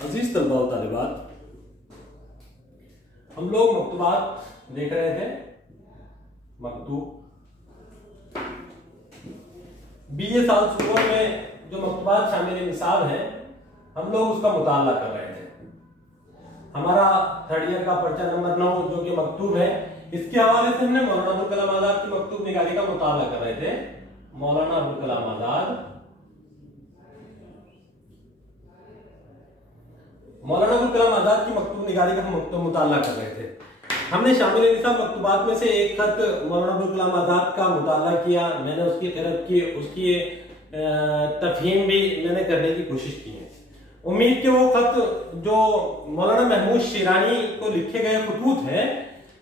अजीज तलबा व तालिबात, हम लोग मकतूबात देख रहे थे। मकतूब बीए साल सुबह में जो मकतूबात शामिल निसाब हैं, हम लोग उसका मुताला कर रहे थे। हमारा थर्ड ईयर का पर्चा नंबर 9 जो कि मकतूब है, इसके हवाले से हमने मौलाना अबुल कलाम आजाद की मकतूब निगारी का मुताला कर रहे थे। मौलाना अबुल कलाम आजाद की मकतूब निगारी का हम मुताला कर रहे थे। हमने शामिल निसाब मकतूबात में से एक खत मौलाना अबुल कलाम आजाद का मुताला किया। मैंने उसकी किरत की, उसकी तफहीम भी मैंने करने की कोशिश की है। उम्मीद कि वो खत जो मौलाना महमूद शिरानी को लिखे गए खतूत हैं,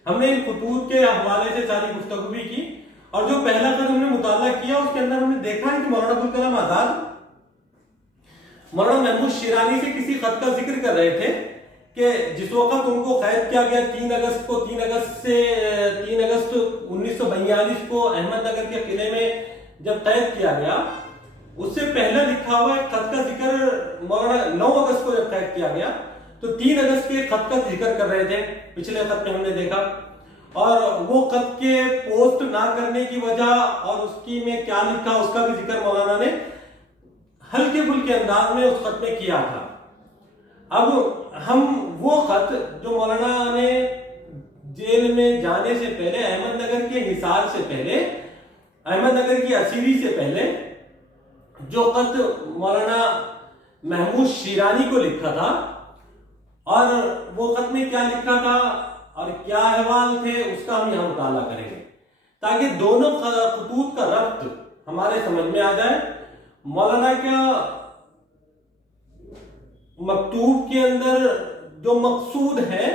हमने इन खतूत के हवाले से सारी गुफ्तगू भी की। और जो पहला खत हमने मुताला किया, उसके अंदर हमने देखा है कि मौलाना अबुल कलाम आजाद मौलाना महमूद शिरानी से किसी खत का जिक्र कर रहे थे कि जिस वक्त उनको कैद किया गया 3 अगस्त 1942 को अहमदनगर के किले में जब कैद किया गया, उससे पहले लिखा हुआ एक खत का जिक्र मौलाना 9 अगस्त को जब कैद किया गया तो 3 अगस्त के खत का जिक्र कर रहे थे। पिछले खत में हमने देखा, और वो खत के पोस्ट ना करने की वजह और उसकी में क्या लिखा उसका भी जिक्र मौलाना ने हल्के फुल्के अंदाज में उस खत में किया था। अब हम वो खत जो मौलाना ने जेल में जाने से पहले, अहमदनगर के हिसार से पहले, अहमदनगर की असीरी से पहले जो खत मौलाना महमूद शिरानी को लिखा था, और वो खत में क्या लिखा था और क्या अहवाल थे, उसका हम यहां मुताला करेंगे ताकि दोनों खतूत का रब्त हमारे समझ में आ जाए। मौलाना क्या मकतूब के अंदर जो मकसूद है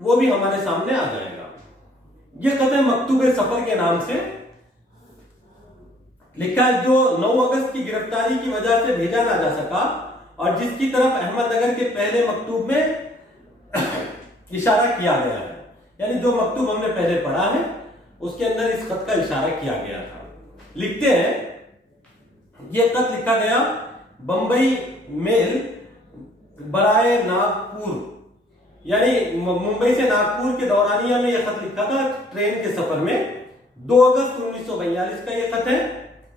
वो भी हमारे सामने आ जाएगा। ये खत है मकतूब सफर के नाम से लिखा है, जो 9 अगस्त की गिरफ्तारी की वजह से भेजा ना जा सका और जिसकी तरफ अहमदनगर के पहले मकतूब में इशारा किया गया है। यानी जो मकतूब हमने पहले पढ़ा है उसके अंदर इस खत का इशारा किया गया था। लिखते हैं, यह खत लिखा गया बंबई मेल बराए नागपुर, यानी मुंबई से नागपुर के दौरानिया में यह खत लिखा था ट्रेन के सफर में। 2 अगस्त 1942 का यह खत है,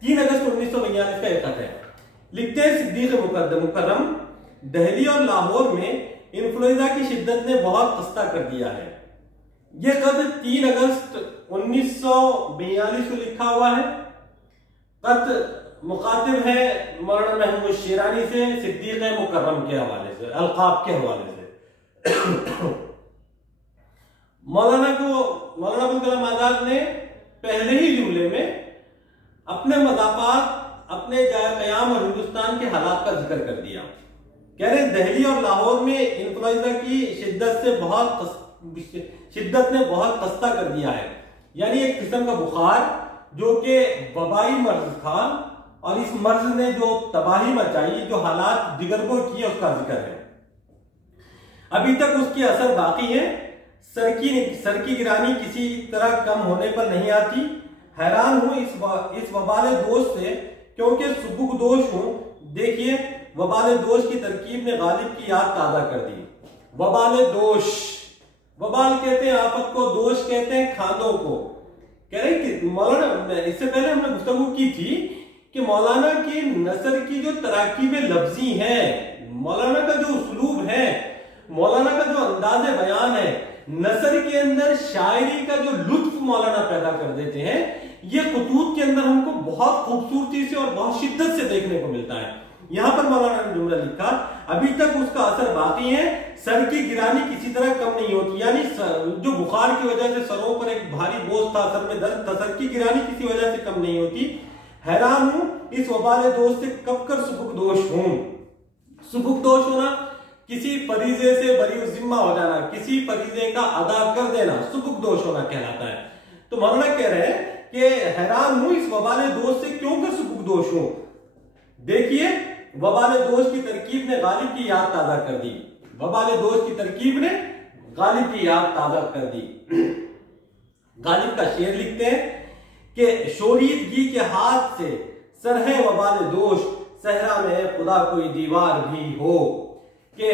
3 अगस्त 1942 का यह खत है। लिखते हैं, सिद्दीक मुकर्रम, दिल्ली और लाहौर में इन्फ्लुएंजा की शिद्दत ने बहुत खस्ता कर दिया है। यह खत 3 अगस्त 1942 को लिखा हुआ है। खत मुखातिब है मौलाना महमूद शिरानी से, सिद्दीक मुकर्रम के हवाले से, अलकाब के हवाले से। मौलाना अबुल कलाम आजाद ने पहले ही जुमले में अपने मज़ाफ़ात, अपने जाए क़याम और हिंदुस्तान के हालात का जिक्र कर दिया। कह रहे दिल्ली और लाहौर में इन्फ्लुएंजा की शिद्दत ने बहुत खस्ता कर दिया है। यानी एक किस्म का बुखार जो कि वबाई मर्ज था, और इस मर्ज ने जो तबाही मचाई, जो हालात दिगरगों किए, उसका जिक्र है। अभी तक उसकी असर बाकी है। सर की गिरानी किसी तरह कम होने पर नहीं आती। हैरान हूं इस वबाल दोष से, क्योंकि सुबुक दोष हूं। देखिए, वबाल दोष की तरकीब ने गालिब की याद ताजा कर दी। वबाल दोष, वबाल कहते हैं आफत को, दोष कहते हैं खानों को। कह रहे कि मौलाना, इससे पहले हमने गुफ्तगू की थी कि मौलाना की नसर की जो तराकीब लफ्जी है, मौलाना का जो उसलूब है, मौलाना का जो अंदाज़े बयान है, नसर के अंदर शायरी का जो लुत्फ मौलाना पैदा कर देते हैं, ये खतूत के अंदर हमको बहुत खूबसूरती से और बहुत शिद्दत से देखने को मिलता है। यहां पर मौलाना ने जुमला लिखा, अभी तक उसका असर बाकी है। सर की गिरानी किसी तरह कम नहीं होती, यानी जो बुखार की वजह से सरों पर एक भारी बोझ था, सर में दर्द था, सर की गिरानी किसी वजह से कम नहीं होती। हैरान हूं इस वबाल दोष से कब कर सुबुक दोष हूं। सुबुक दोष होना, किसी फरीजे से बरी जिम्मा हो जाना, किसी फरीजे का अदा कर देना, सुबुक दोष होना कहलाता है। तो मौलाना कह रहे हैं कि हैरान हूं इस वबाल दोष से क्यों कर सुबुक दोष हूं। देखिए, वबाल दोष की तरकीब ने गालिब की याद ताजा कर दी। वबाल दोष की तरकीब ने गालिब की याद ताजा कर दी। गालिब का शेर लिखते हैं कि शोरीदगी के हाथ से सरहे वबाल दोष, सहरा में खुदा कोई दीवार भी हो। के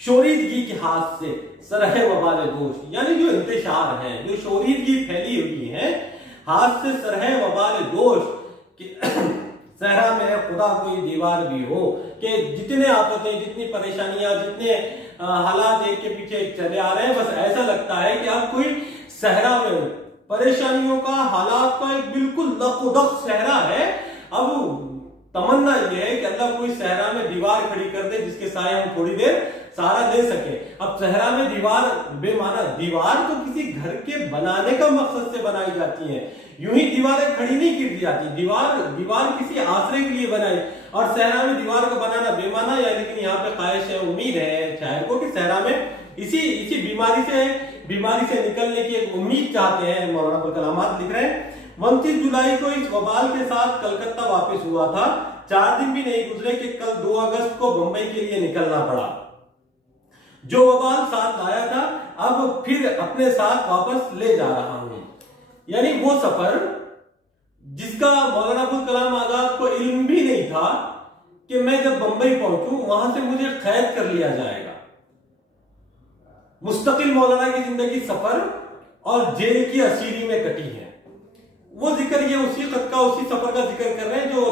शोरीदगी के हाथ से सरहे वबाल दोष, यानी जो इंतशार है, जो शोरीदगी फैली हुई है, हाथ से सरहे वबाल दोष कि सहरा में खुदा कोई दीवार भी हो। कि जितने आफतें, जितनी परेशानियां, जितने हालात एक के पीछे एक चले आ रहे हैं, बस ऐसा लगता है कि अब कोई सहरा में परेशानियों का, हालात का एक बिल्कुल लकोदक सहरा है। अब तमन्ना यह है कि अल्लाह कोई सहरा में दीवार खड़ी कर दे जिसके साए हम थोड़ी देर सहारा ले सके। अब सहरा में दीवार बेमाना, दीवार तो किसी घर के बनाने का मकसद से बनाई जाती है, यूं ही दीवारें खड़ी नहीं की जाती। दीवार किसी आश्रय के लिए बनाई, और सहरा में दीवार को बनाना बेमाना है। लेकिन यहाँ पे ख्वाहिश है, उम्मीद है शायर को कि सहरा में इसी बीमारी से निकलने की एक उम्मीद चाहते हैं। मौलाना अबुल कलाम आज़ाद लिख रहे हैं, 29 जुलाई को इस वबाल के साथ कलकत्ता वापस हुआ था। 4 दिन भी नहीं गुजरे कि कल 2 अगस्त को बंबई के लिए निकलना पड़ा। जो वबाल साथ लाया था अब फिर अपने साथ वापस ले जा रहा हूं। यानी वो सफर जिसका मौलाना अबुल कलाम आजाद को इल्म भी नहीं था कि मैं जब बंबई पहुंचूं वहां से मुझे कैद कर लिया जाएगा। मुस्तकिल मौलाना की जिंदगी सफर और जेल की असीरी में कटी है। वो जिक्र ये उसी खत का, उसी सफर का जिक्र कर रहे हैं जो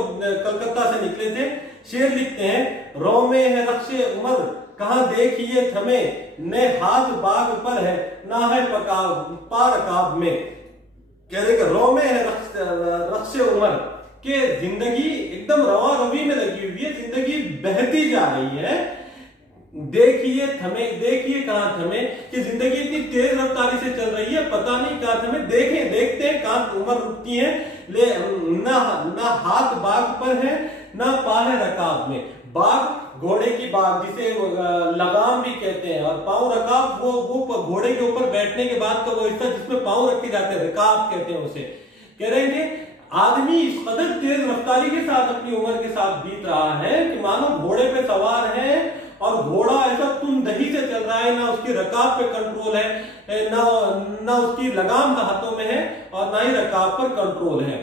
कलकत्ता से निकले थे। शेर लिखते हैं, रो में है रख्शे उमर, कहां देखिए थमे, ने हाथ बाग पर है, ना है पारकाब में। कह रहे रो में है रख्शे उमर, के जिंदगी एकदम रवा रवी में लगी हुई है, जिंदगी बहती जा रही है। देखिए थमे, देखिए कहां थमे, कि जिंदगी इतनी तेज रफ्तारी से चल रही है, पता नहीं कहां थमे। देखते हैं कहां उम्र रुकती है, ले ना हाथ बाग पर है, ना पाह रकाब में। बाग घोड़े की बाग, जिसे लगाम भी कहते हैं, और पांव रकाब वो घोड़े के ऊपर बैठने के बाद का वो हिस्सा जिसमें पांव रखे जाते हैं, रकाब कहते हैं उसे। कह रहे हैं कि आदमी इस कदर तेज रफ्तारी के साथ अपनी उम्र के साथ बीत रहा है कि मानो घोड़े पे सवार है, और घोड़ा ऐसा तुंदही से चल रहा है, ना उसकी रकाब पे कंट्रोल है, ना उसकी लगाम हाथों में है, और ना ही रकाब पर कंट्रोल है।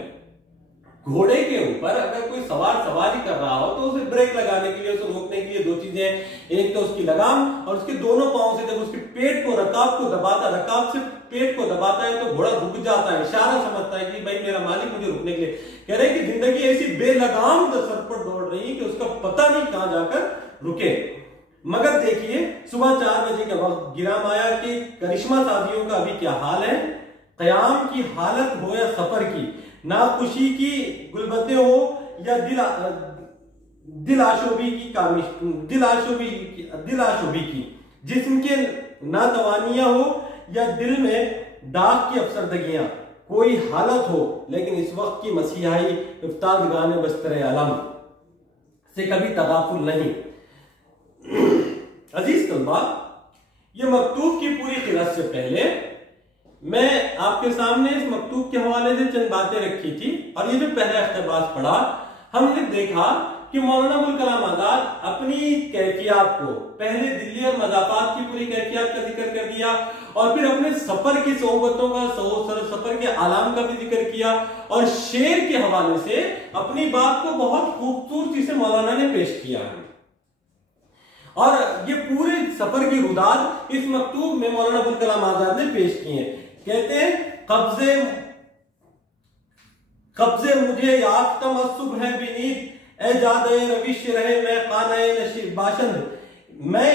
घोड़े के ऊपर अगर कोई सवारी कर रहा हो तो उसे ब्रेक लगाने के लिए, उसे रोकने के लिए 2 चीजें, एक तो उसकी लगाम और उसके दोनों पांव से जब उसके पेट को, रकाब को दबाता, रकाब से पेट को दबाता है तो घोड़ा रुक जाता है, इशारा समझता है कि भाई मेरा मालिक मुझे रुकने के लिए। कह रहे हैं कि जिंदगी ऐसी बेलगाम सर पर दौड़ रही है कि उसका पता नहीं कहां जाकर रुके। मगर देखिए सुबह 4 बजे का वक्त गिराम आया कि करिश्मा शादियों का अभी क्या हाल है। कयाम की हालत हो या सफर की, ना खुशी की गुलबतें हो या दिलाशोबी की, जिस्म के नातवानियां हो या दिल में दाग की अफसरदगियां, कोई हालत हो लेकिन इस वक्त की मसीहाई इफ्तार गाने बस्तर आलम से कभी तगाफुल नहीं। अजीज तलबा, ये मकतूब की पूरी क़िरात से पहले मैं आपके सामने इस मकतूब के हवाले से चंद बातें रखी थी, और ये जो पहला इक़्तिबास पढ़ा, हमने देखा कि मौलाना अबुल कलाम आजाद अपनी कैफियत को पहले दिल्ली और मज़ाफ़ात की पूरी कैफियत का जिक्र कर दिया, और फिर अपने सफर की सोहबतों का, सफर के आलाम का भी जिक्र किया, और शेर के हवाले से अपनी बात को बहुत खूबसूरती से मौलाना ने पेश किया है। और ये पूरे सफर की रुदात इस मकतूब में मौलाना अबुल कलाम आजाद ने पेश की है। कहते हैं, कब्जे मुझे याफ्तम सुबह है बिनीत, ए जादे रविश रहे मैं खाने नशीब बाशंद। मैं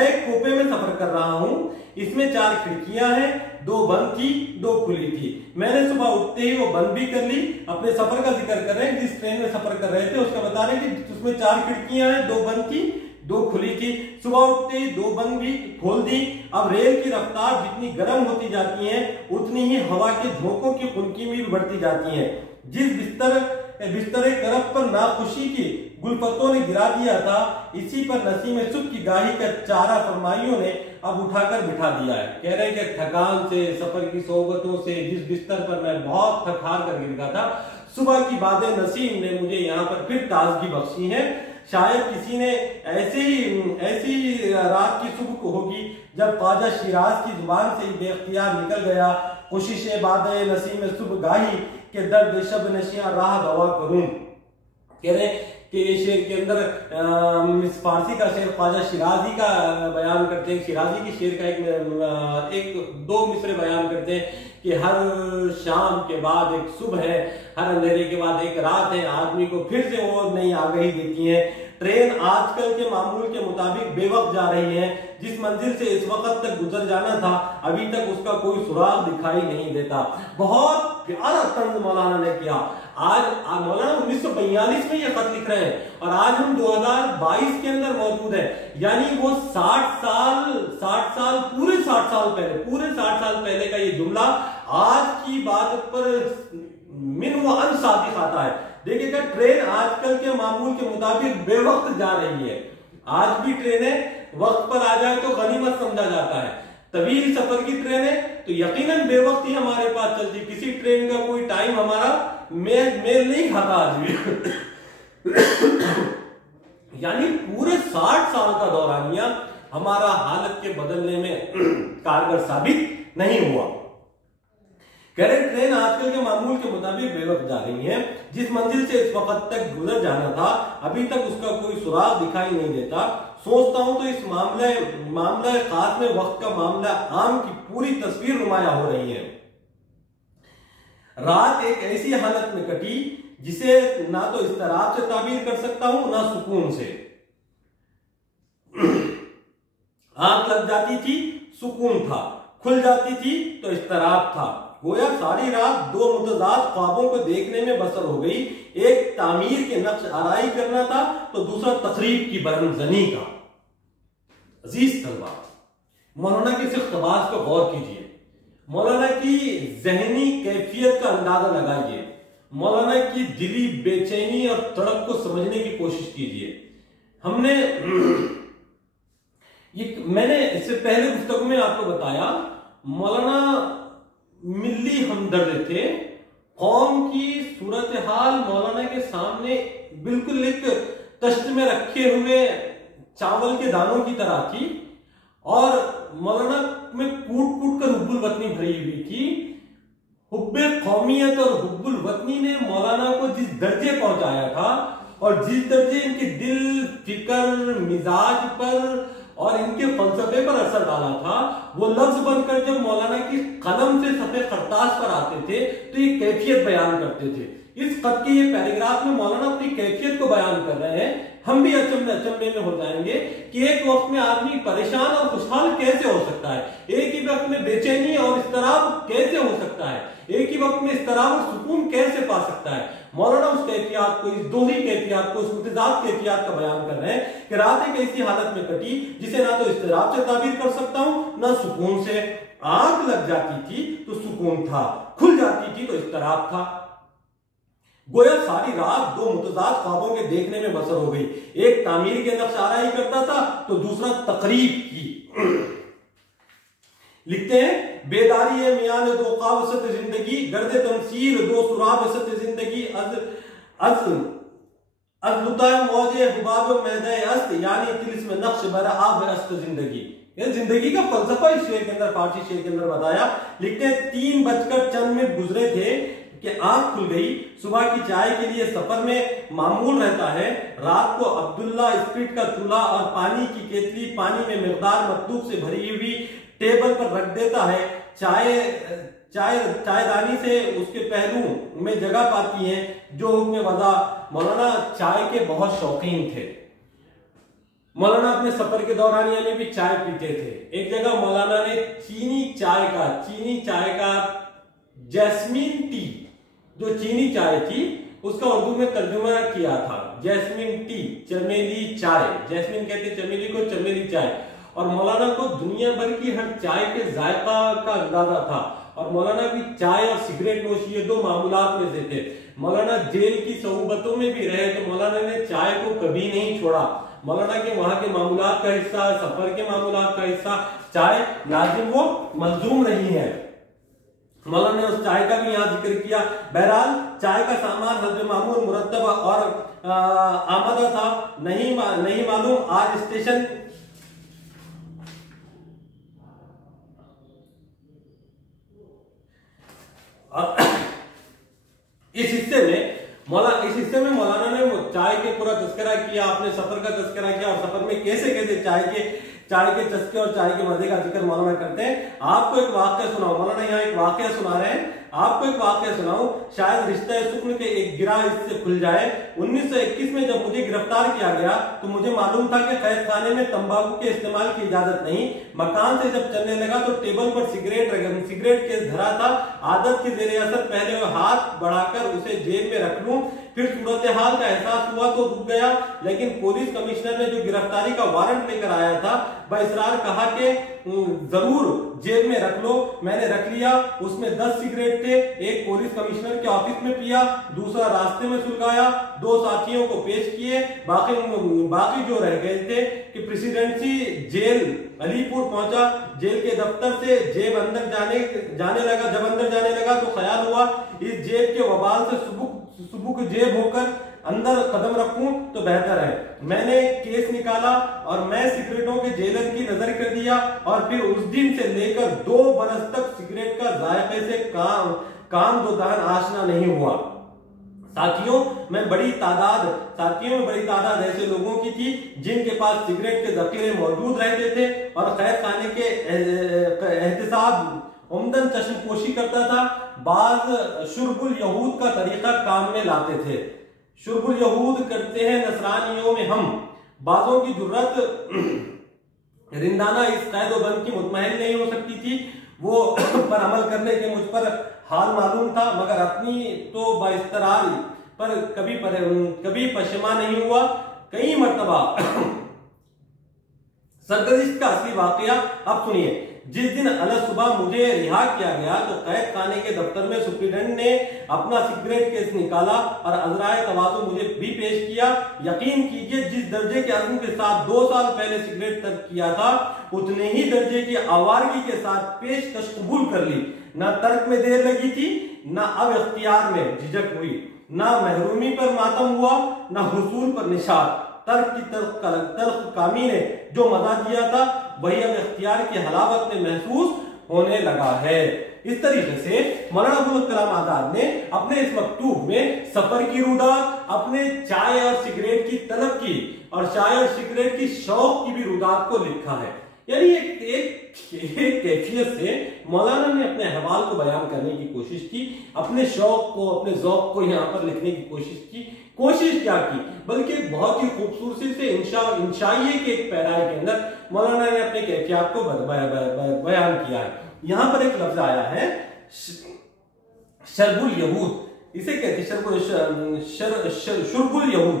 एक कूपे में सफर कर रहा हूं, इसमें 4 खिड़कियां हैं, 2 बंद थी, 2 खुली थी। मैंने सुबह उठते ही वो बंद भी कर ली। अपने सफर का जिक्र कर रहे हैं, जिस ट्रेन में सफर कर रहे थे उसका बता रहे हैं कि उसमें 4 खिड़कियां हैं, 2 बंद थी, 2 खुली थी। सुबह उठते ही 2 बंद भी खोल दी। अब रेल की रफ्तार जितनी गर्म होती जाती है उतनी ही हवा के झोंकों की खुनकी भी बढ़ती जाती है। जिस बिस्तर करब पर नाखुशी की गुलफतों ने गिरा दिया था, इसी पर नसीम सुबह की गाही का चारा फरमाइयों ने अब उठाकर बिठा दिया है। कह रहे हैं कि थकान से, सफर की सोहबतों से, जिस बिस्तर पर मैं बहुत थक हार कर गिर गया था, सुबह की बातें नसीम ने मुझे यहाँ पर फिर ताजगी बख्शी है। शायद किसी ने ऐसी रात की सुबह होगी जब ख्वाजा शिराज की जुबान से बेख्तियार निकल गया, कोशिश बाद नसीम सुबह गाही के दर्द शब नशियां राह दवा करूं। कह रहे कि ये शेर के अंदर फारसी का शेर ख्वाजा शिराजी का बयान करते हैं, शिराजी की शेर का एक दो मिसरे बयान करते हैं कि हर शाम के बाद एक सुबह है, हर अंधेरे के बाद एक रात है, आदमी को फिर से वो नई आगाही देती है। ट्रेन आजकल के मामूल के मुताबिक बेवक्त जा रही है, जिस मंजिल से इस वक्त तक गुजर जाना था अभी तक उसका कोई सुराग दिखाई नहीं देता। बहुत प्यारा तंज मौलाना ने किया। आज मौलाना 1942 में ये खत लिख रहे हैं और आज हम 2022 के अंदर मौजूद है, यानी वो 60 साल पूरे 60 साल पहले का ये जुमला आज की बात पर मिन व अन सादिक आता है। देखिएगा, ट्रेन आजकल के मामूल के मुताबिक बेवक्त जा रही है। आज भी ट्रेनें वक्त पर आ जाए तो गनीमत समझा जाता है। तवील सफर की ट्रेनें तो यकीनन बेवक्त ही हमारे पास चलती, किसी ट्रेन का कोई टाइम हमारा मेल नहीं खाता आज भी। यानी पूरे 60 साल का दौरानिया हमारा हालत के बदलने में कारगर साबित नहीं हुआ। कह रहे ट्रेन आजकल के मामूल के मुताबिक बेवक्त जा रही है, जिस मंजिल से इस वक्त तक गुजर जाना था अभी तक उसका कोई सुराग दिखाई नहीं देता। सोचता हूं तो इस मामले खास में वक्त का मामला आम की पूरी तस्वीर नुमाया हो रही है। रात एक ऐसी हालत में कटी जिसे ना तो इस्तराब से ताबीर कर सकता हूं ना सुकून से। आंख लग जाती थी सुकून था, खुल जाती थी तो इस्तराब था। गोया सारी रात दो मुतजाद ख्वाबों को देखने में बसर हो गई। एक तामीर के नक्श आराई करना था तो दूसरा तकरीब की बरमजनी का। अजीज तलबा, मौलाना के इस इक़्तिबास पर गौर कीजिए, मौलाना की जहनी कैफियत का अंदाजा लगाइए, मौलाना की दिली बेचैनी और तड़प को समझने की कोशिश कीजिए। मैंने इससे पहले गुफ्तगू में आपको बताया, मौलाना मिल्ली हमदर्द थे। कौम की सूरत हाल मौलाना के सामने बिल्कुल एक तश्त में रखे हुए चावल के दानों की तरह थी और मौलाना में कूट कूट कर हुब्बुल वतनी भरी हुई थी। हुब्बे कौमियत और हुब्बुल वतनी ने मौलाना को जिस दर्जे पहुंचाया था और जिस दर्जे इनके दिल, फिक्र, मिजाज पर और इनके फलसफे पर असर डाला था, वो लफ्ज बनकर जब मौलाना की कलम से सफेद खरतास पर आते थे तो ये कैफियत बयान करते थे। इस खत के ये पैराग्राफ में मौलाना अपनी कैफियत को बयान कर रहे हैं। हम भी अचंभे में हो जाएंगे कि एक वक्त में आदमी परेशान और खुशहाल कैसे हो सकता है, एक ही वक्त में बेचैनी और इस्तराब कैसे हो सकता है, एक ही वक्त में इस्तराब और सुकून कैसे पा सकता है। मौलाना उस कैफियत को, इस दोहरी कैफियत को, उस मुतजाद कैफियत का बयान कर रहे हैं कि रात एक ऐसी हालत में कटी जिसे ना तो इस्तराब से ताबीर कर सकता हूं ना सुकून से। आग लग जाती थी तो सुकून था, खुल जाती थी तो इस्तराब था। गोया सारी रात दो मुतजाद ख्वाबों के देखने में बसर हो गई। एक तामीर के नक्श आराई करता था तो दूसरा तकरीब की। लिखते हैं, बेदारी है मियान दो ख्वाब जिंदगी, गर्द तमसीर दो सुराब सत जिंदगी, अज लुताए मौजे हुबाब मैदाए अस्त, यानी तिलिस्म नक्श बरा आब अस्त जिंदगी। ये जिंदगी का फलसफा इस शेर के अंदर, फारसी शेर के अंदर बताया। लिखते हैं, 3:04 गुजरे थे कि आंख खुल गई। सुबह की चाय के लिए सफर में मामूल रहता है। रात को अब्दुल्ला स्प्रिट का चूल्हा और पानी की केतली पानी में मिकदार मतलूब से भरी हुई टेबल पर रख देता है। चायदानी से उसके पहलू में जगह पाती है जो हुक्म वज़ा। मौलाना चाय के बहुत शौकीन थे। मौलाना अपने सफर के दौरान में भी चाय पीते थे। एक जगह मौलाना ने चीनी चाय का जैस्मीन टी, जो चीनी चाय थी उसका उर्दू में तर्जुमा किया था। जैस्मीन टी, चमेली चाय, जैस्मीन कहते हैं चमेली को, चमेली चाय। और मौलाना को दुनिया भर की हर चाय के जायका का अंदाजा था और मौलाना भी चाय और सिगरेट नोशी ये दो मामूलात में से थे। मौलाना जेल की सोहबतों में भी रहे तो मौलाना ने चाय को कभी नहीं छोड़ा। मौलाना के वहां के मामूलात का हिस्सा, सफर के मामूलात का हिस्सा चाय लाजिम वो मंजूम रही है। मौलाना ने उस चाय का भी यहाँ जिक्र किया। बहरहाल चाय का सामान हज़रत मामूर मुरतब और आमदा था, नहीं मालूम आज स्टेशन इस हिस्से में मौलाना ने चाय के पूरा तस्करा किया, अपने सफर का तस्करा किया और सफर में कैसे कैसे चाय के चस्के और चाय के मजे का जिक्र मौलाना करते हैं। आपको एक वाकया सुनाऊं, मौलाना यहाँ एक वाकया सुना रहे हैं, आपको एक वाकया सुनाऊं, शायद रिश्ता सुक्न के एक गिरा इससे खुल जाए। 1921 में जब मुझे गिरफ्तार किया गया तो मुझे मालूम था कि कैद खाने में तंबाकू के इस्तेमाल की इजाजत नहीं। मकान से जब चलने लगा तो टेबल पर सिगरेट केस धरा था। आदत के जेर असर पहले वो हाथ बढ़ाकर उसे जेब में रख लूं, फिर सूरत हाल का एहसास हुआ तो रुक गया। लेकिन पुलिस कमिश्नर ने जो गिरफ्तारी का वारंट लेकर आया था बइसरार कहा कि जरूर जेब में रख लो। मैंने रख लिया। उसमें 10 सिगरेट थे, एक पुलिस कमिश्नर के ऑफिस में पिया, दूसरा रास्ते में सुलगाया, 2 साथियों को पेश किए, बाकी जो रह गए थे कि प्रेसिडेंसी जेल अलीपुर पहुंचा। जेल के दफ्तर से जेब अंदर जाने लगा तो ख्याल हुआ इस जेब के वबाल से सुबुक जेब होकर अंदर कदम रखूं तो बेहतर है। मैंने केस निकाला और मैं सिगरेटों के जेलर की नजर कर दिया और फिर उस दिन से लेकर 2 बरस तक सिगरेट का जायके से काम दो दहन आशना नहीं हुआ। साथियों में बड़ी तादाद ऐसे लोगों की थी जिनके पास सिगरेट के जखीरे मौजूद रहते थे और कैद खाने के एहतसाब उम्दन चश्मपोशी करता था। बाज शुर्बुल यहूद का तरीका काम में लाते थे। शुर्बुल यहूद करते हैं नसरानियों में हम, बाजों की जुर्रत रिंदाना इस कैद व बंद की मुतमहल नहीं हो सकती थी। वो पर अमल करने के मुझ पर हाल मालूम था, मगर अपनी तो बाइस्तरार पर कभी पशमा नहीं हुआ। कई मर्तबा सरगर्दिश का असली वाकया अब सुनिए। जिस दिन अलग सुबह मुझे रिहा किया गया तो कैद खाने के दफ्तर में सुप्रीडेंट ने अपना सिगरेट केस निकाला और अजराए तवाज़ु मुझे भी पेश किया। यकीन कीजिए जिस दर्जे के अज़्म के साथ 2 साल पहले सिगरेट तर्क किया था उतने ही दर्जे की आवारगी के साथ पेशकश कबूल कर ली। न तर्क में देर लगी थी, न अब इख्तियार में झिझक हुई, न महरूमी पर मातम हुआ, न हुसूल पर निशात। तर्क कामी ने जो मजा दिया था वही अब इख्तियार की हलावत में महसूस होने लगा है। इस तरीके से मौलाना अबुल कलाम आजाद ने अपने इस मकतूब में सफर की रुदात, अपने चाय और सिगरेट की तलब की और चाय और सिगरेट की शौक की भी रुदात को लिखा है। यानी एक कैफियत से मौलाना ने अपने अहवाल को बयान करने की कोशिश की, अपने शौक को, अपने ज़ौक़ को यहाँ पर लिखने की कोशिश क्या की, बल्कि बहुत ही खूबसूरती से इंशाइये के एक पैराए के अंदर मौलाना ने अपने कैफियत को बयान किया है। यहाँ पर एक लफ्ज आया है शरबुल यहूद, इसे कहते हैं शुर्बुल यहूद।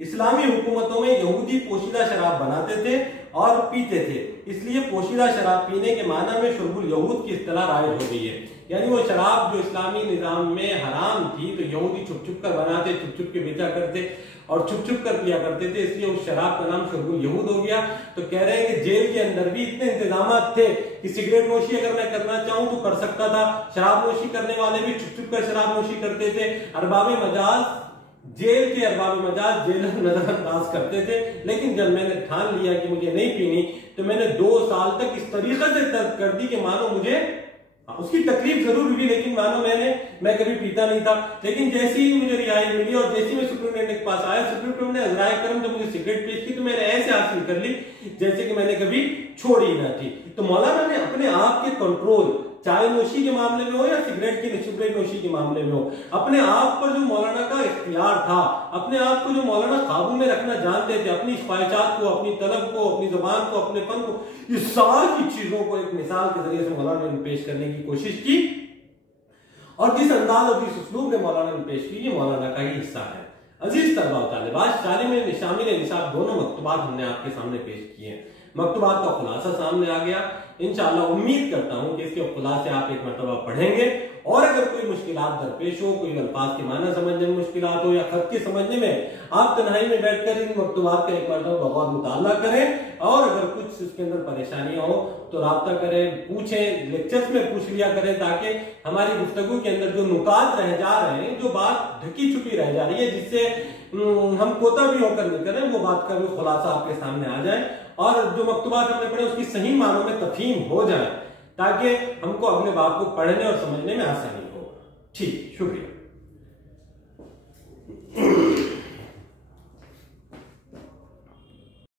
इस्लामी हुकूमतों में यहूदी पोशीदा शराब बनाते थे और पीते थे, इसलिए पोशीदा शराब पीने के माना में शुर्बुल यहूद की इस्तिलाह राइज हो गई है। यानी वो शराब जो इस्लामी निजाम में हराम थी तो यहूदी छुप छुप कर बनाते, छुप छुप के बेचा करते और छुप छुप कर पिया करते थे, इसलिए उस शराब का नाम शुर्बुल यहूद हो गया। तो कह रहे हैं कि जेल के अंदर भी इतने इंतजाम थे कि सिगरेट नोशी अगर मैं करना चाहूं तो कर सकता था, शराब नोशी करने वाले भी छुप छुप कर शराब नोशी करते थे। अरबाबे मजाज जेल के अरबाब मजाज जेलर नजरअंदाज करते थे। लेकिन जब मैंने ठान लिया कि मुझे नहीं पीनी तो मैंने 2 साल तक इस तरीके से तर्क कर दी कि मानो मुझे उसकी तकलीफ जरूर हुई लेकिन मानो मैं कभी पीता नहीं था। लेकिन जैसे ही मुझे रिहाई मिली और जैसे ही मैं सुप्रीटेंडेंट के पास आया, सुप्रीटेंडेंट ने अज़राए करम जब मुझे सिगरेट पेश की तो मैंने ऐसे हासिल कर ली जैसे कि मैंने कभी छोड़ी ना थी। तो मौलाना ने अपने आप के कंट्रोल, चाय नोशी के मामले में हो या सिगरेट नोशी के मामले में हो, अपने आप पर जो मौलाना का इख्तियार था, अपने आप को जो मौलाना काबू में रखना जानते थे, अपनी ख्वाहिशात को, अपनी तलब को, अपनी जुबान को, अपने फन को, ये सारी चीजों को एक मिसाल के जरिए से मौलाना ने पेश करने की कोशिश की। और जिस अंदाज और जिस उसलूब में मौलाना ने पेश की, ये मौलाना का ही हिस्सा है। अजीज तलबा व तालिबात, शामिल निसाब दोनों मकतूबात हमने आपके सामने पेश किए हैं। मकतूबात का खुलासा सामने आ गया इंशाअल्लाह उम्मीद करता हूं कि इसके खुलासे आप एक मरतबा पढ़ेंगे, और अगर कोई मुश्किलात दरपेश हो, कोई अल्फाज के माना समझने में मुश्किलात हो या खत के समझने में, आप तन्हाई में बैठकर इन मकतूबात का एक मरतबा बगौर मुताला करें, और अगर कुछ उसके अंदर परेशानियां हो तो राब्ता करें, पूछें, लेक्चर्स में पूछ लिया करें, ताकि हमारी गुफ्तगू के अंदर जो नुकात रह जा रहे हैं, जो बात ढकी छुपी रह जा रही है, जिससे हम कोता भी होकर नहीं करें, वो बात का भी खुलासा आपके सामने आ जाए, और जो मकतूबात हमने पढ़े उसकी सही मानों में तफहीम हो जाए, ताकि हमको अगले बात को पढ़ने और समझने में आसानी हो। ठीक, शुक्रिया।